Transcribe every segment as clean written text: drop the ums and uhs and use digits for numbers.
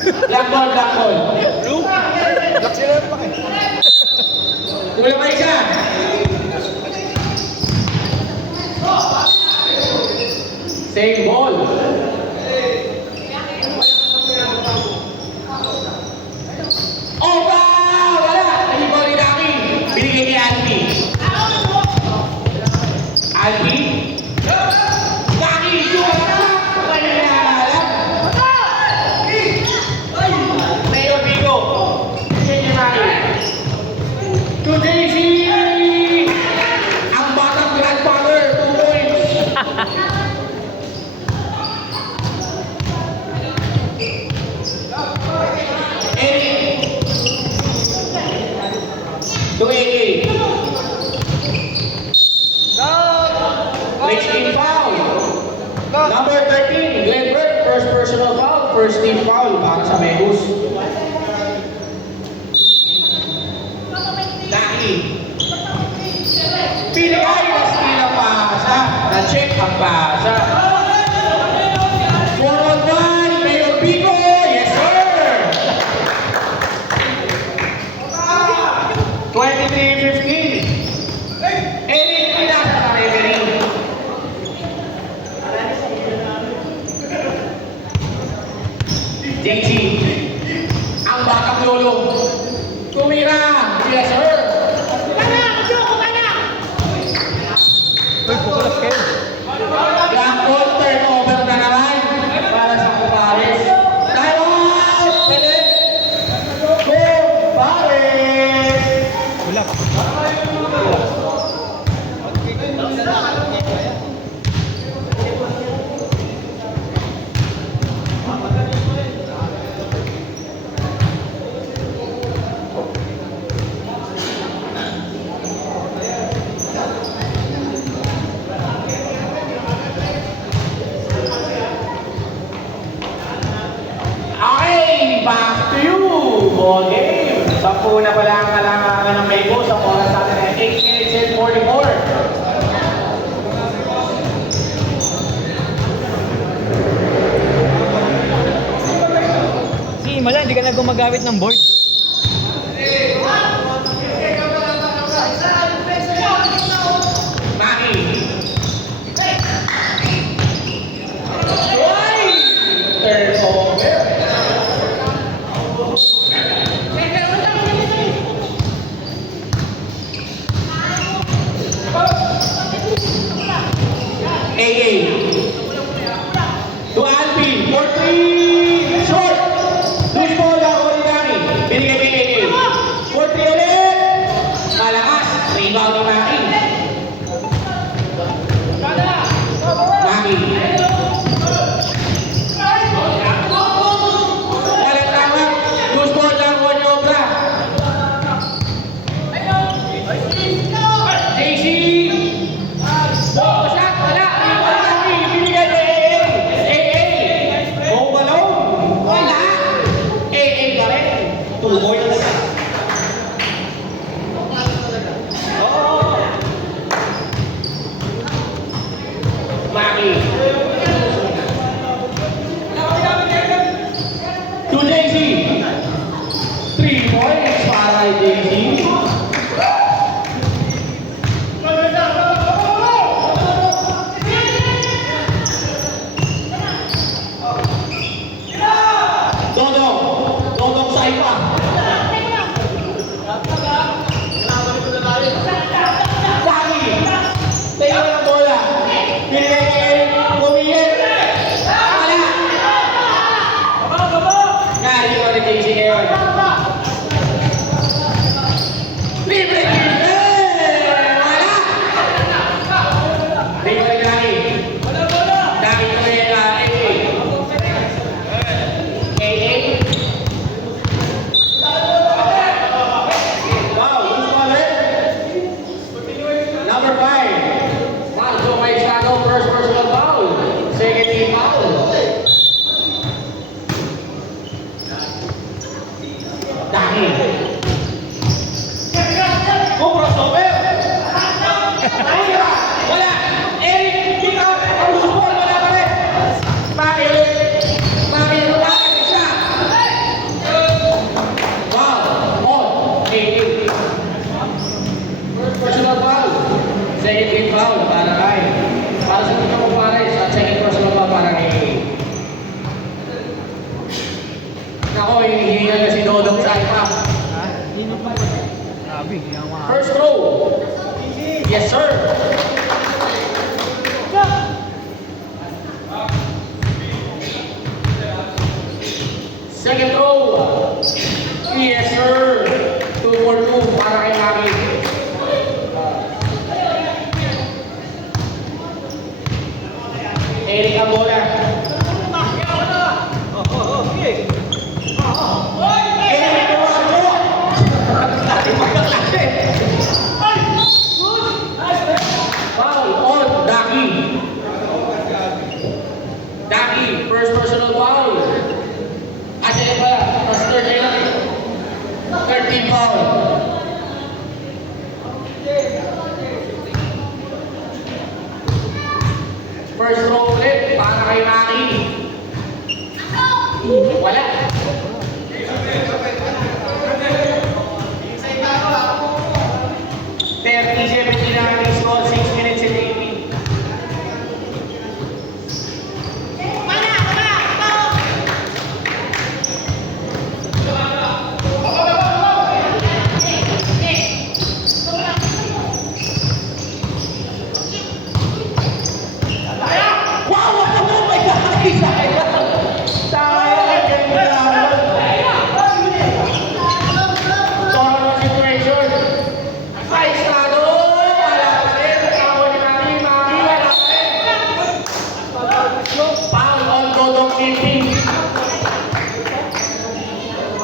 Black ball, black ball. Black sila pa eh. Tulo kayo siya. Same ball. Opa! Wala! Nag-ball ni Daki. Binigay kay Alpi. Alpi? Daki! Mayor Vigo. Binigay niya Daki. To JC! Ang batang grandfather. 2 points. To AK. Next team foul. Number 13, Glenn Burke, first personal foul, first team foul para sa Megus. Daki. Pinigay na steal ang pasa, na-check ang pasa. 4-on-1, Mayor Pico, yes sir! 23-15. Eric pinasa sa referee. JC, ang batang lolo. Tumira, yes sir! Uy, pukulas kayo. Black ball, turnover na naman para sa Kubares. Time out! Pwede! Kubares! Wala. Okay, back to you! Ball game. 10 na pala ang kailangan ng Megus. Ang oras natin ay 8 minutes and 44. Si Mala, hindi ka na gumagamit ng board. Maki. Uy! Turnover. AA. To Alpi. 4-3. Short. Loose ball lang ako ni Maki. Binigay kay AA. 4-3 ulit. Malakas. Rebound ni Maki. Maki. Walang tawag. Loose ball lang ako ni Obra. JC. Shot. Wala. Maki. Binigay kay AA. Oh, walaw. Wala. AA ka rin. 2 points. Maki. To JC. 3 points para kay JC. Dodong. Dodong sa ipa. Daki. Tayo ng bola. Binigay kay Eric. Bumigil. Wala. Nari ko na JC ngayon. Libre kill. Wala. Libre kay Daki. Daki ko na yung AA. AA. Ako, hinihingal na si Dodong sa ipa. Ha? Hindi pa. Grabe, hindi ako makakita. First throw. Yes, sir. Second throw. Yes, sir. 2 for 2 para kay Maki. Eric ang bola. Eric, tumakbo. Dati magkaklase. Foul on Daki. Daki, first personal foul. Asya pala, mas third na. 13 foul. First throw ulit para kay Maki. Wala. Score 6 minutes and 18. Wow! What a move by Daki! Sayang! Torno situation. Ay, estado! Wala pa rin. Tawag ni Maki. Maki, wala pa rin. Foul on Dodong Kimping.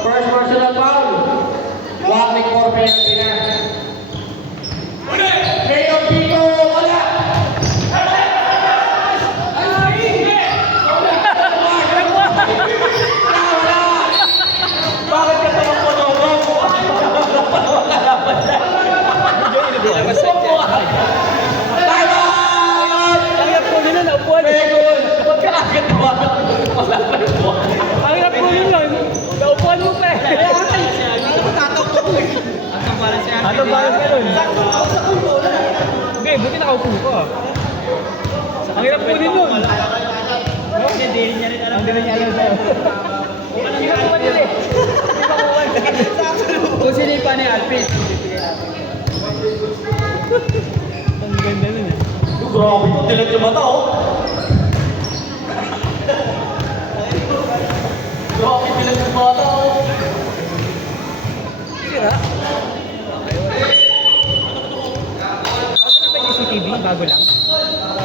First personal foul. Wagnik for penalty na. Mayor Pico, wala! Bakit ka tumakbo, Dodong? Time out! Ang hirap po nila, naupuan. Megol! Huwag ka agad tawagan. Wala pa rin po. Ang hirap po nila, naupuan mo pa eh. Ano ba yung ganun? Okay, buti nakaupo ko. Ang hirap po nila. Hindi niya rin alam. Hindi niya alam sa'yo. Hindi pa kuha nila eh. Hindi pa kuha nila. Kung sinipa ni Alvin. Ang ganda nun eh. Grabe ito, tilag yung mata, oh. Grabe, tilag yung mata, oh. Sira? Bago na ba yung CCTV? Bago lang.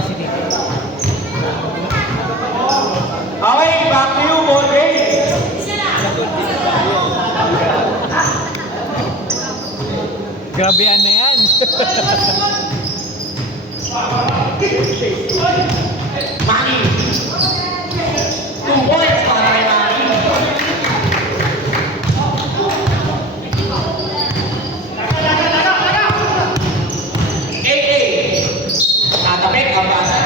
CCTV. Okay, back to you, ball game. Grabe yan na yan. Maki. 2 points para kay Maki. Tatapik ang basa.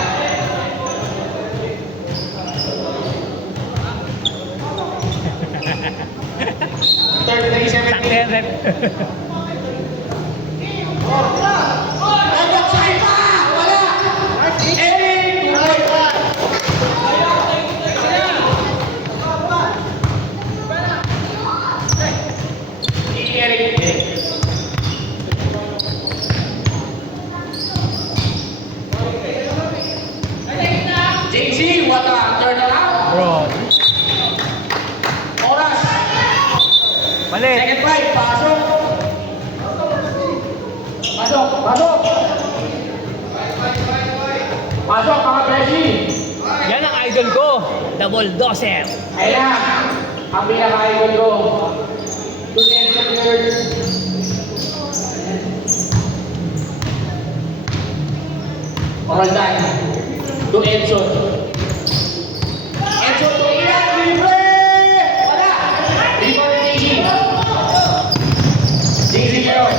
Third 3-17. Ogok sa iba! Wala! Eric! 2 points. Eric. JC, what a turnaround. Bro. Oras. Mali. Second five, pasok. Pasok. Pasok, mga Preshi. Yan ang idol ko. Double doser. Ayan, ang pinaka-idol ko. To the end of the third. Oral time. To Edson. Edson to Ian, libre! Wala! Libre JC. JC Gero.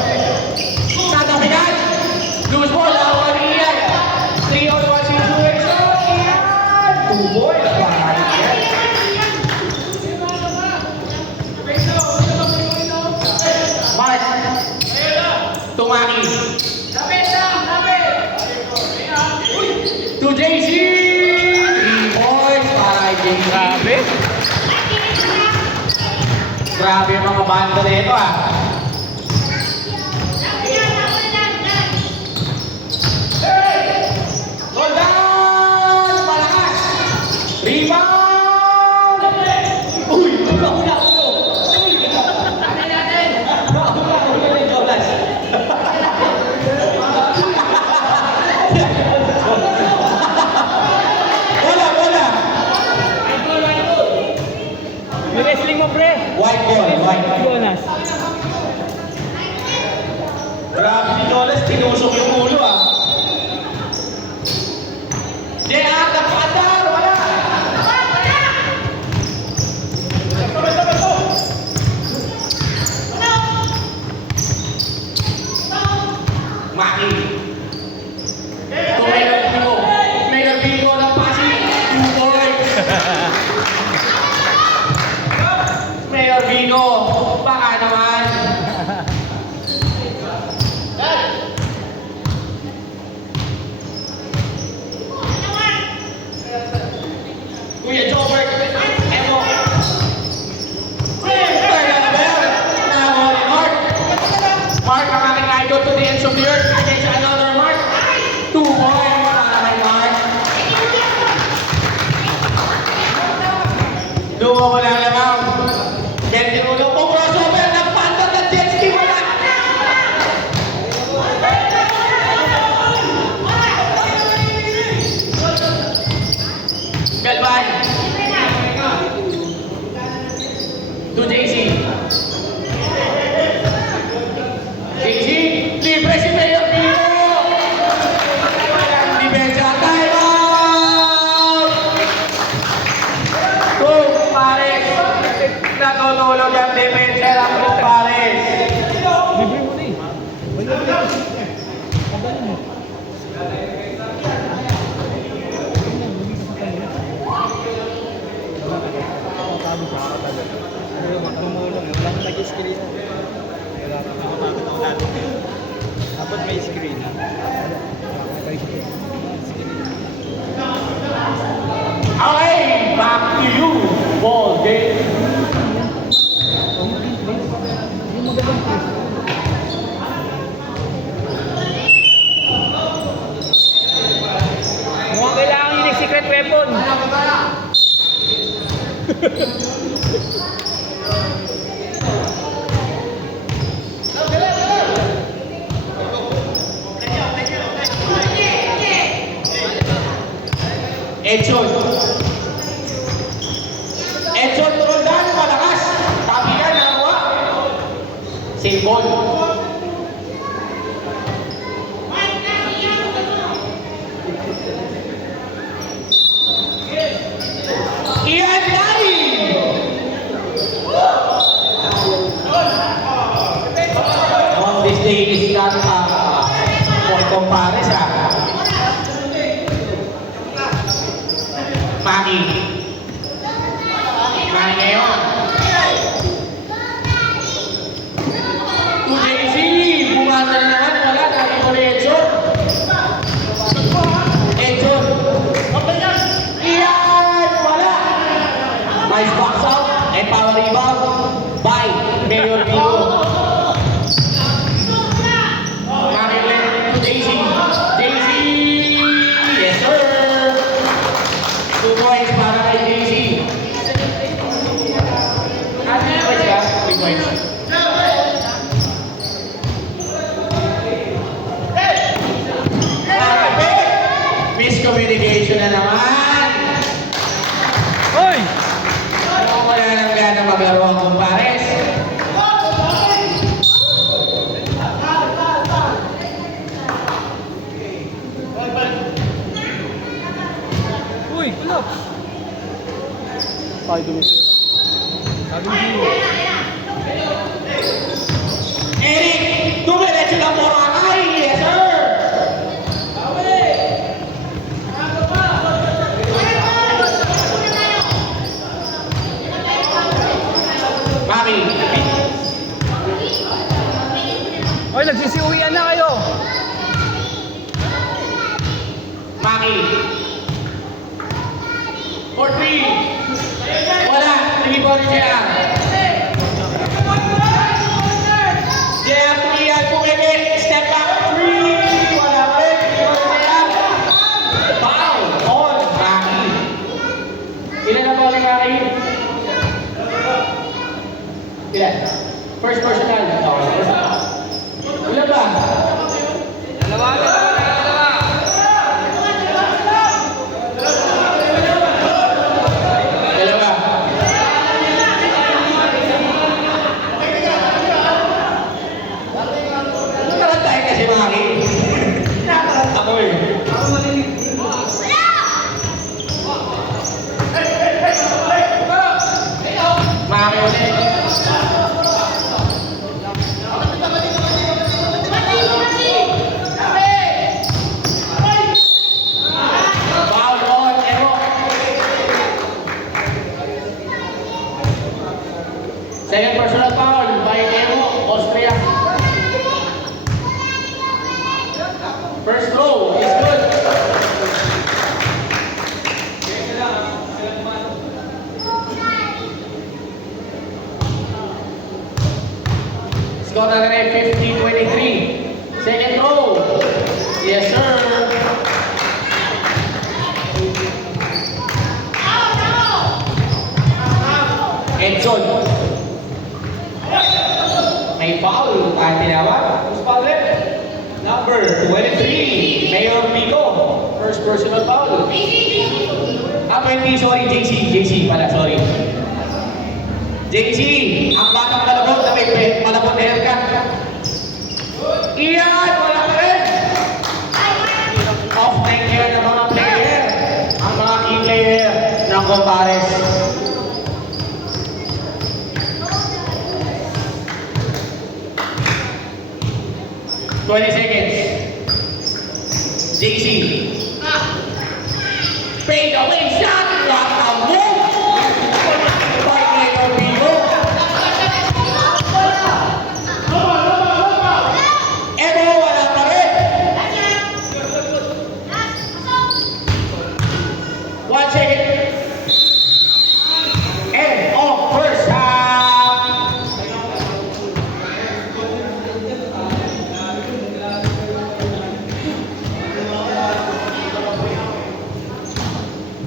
Tatapinan. Loose ball, lawan ni Ian. 3-on-1 situation. Ian! 2 boys. Mark. Tumaki. To JC. 3 points para kay JC. Grabe. Grabe yung mga banda na ito ah. Roldan! Malakas! Rebound! Uy! Hula-hula! Uy! Hula-hula yung Jonas. Bola! Yung wrestling mo, pre. White ball. Jonas. Grabe si Jonas, tinusok yung ulo ah. JR, nagpandar! Wala! Maki. Ito Mayor Vigo ng Pasig. 2 points. Mayor Vigo, baka naman. Kuya Jobert, Emo. Mark, ang aking idol to the ends of the earth. Against another Mark. 2 points para kay Mark. Lumawala naman. Then tinulo po crossover. Nagpandar ng jet ski. Wala. Galvan. To JC. JC. Libre si Mayor Vigo. Depensa. Time out. Pares. Natutulog ang depensa ng Pares. Libre mo na eh. Wala na eh. Pagdali mo. Dapat may screen. Okay, back to you. Ball game. Mukhang kailangan yun yung secret weapon. Edson. Edson Roldan, malakas. Tabi ka, nakakuha. Save ball. Ian Dali. On this day is not for comparison. Maki. Maki ngayon. To JC. Bumanda na naman. Wala. Dati ko ni Edson. Edson. Iyan. Wala. Nice box out. And power rebound by Mayor Vigo. Maki ulit to JC. JC. Yes, sir. 2 points para kay JC. Ano yung points ka? 3 points. Miscommunication na naman. Hoy! Wala nang gana maglaro ang kumpares. Uy! Wala! Tayo dumi. Sabi mo. Eric, dumiretso ng Boracay. Yes, sir. Mami. Hoy, nagsisiuwian na kayo! Maki. For 3. Wala. Nag-ibon siya. Ilan? First personal. Ilan ba? Dalawa. Nakatay kasi mga akin. Ako eh. Mga akin ulit. Foul on, Evo. Second personal foul by Evo, Austria. First row is good. Score na rin 50-23. Second row. Yes, sir. Edson. May foul. Kahit tinawag. Who's foul ulit? Number 23. Mayor Pico. First personal foul. 20, sorry, JC pala, sorry. JC, ang batang malabot na may malabot na haircut. Iyan, wala pa rin. Off na year ng mga player. Ang mga key player ng Compares. ...20 seconds. JC.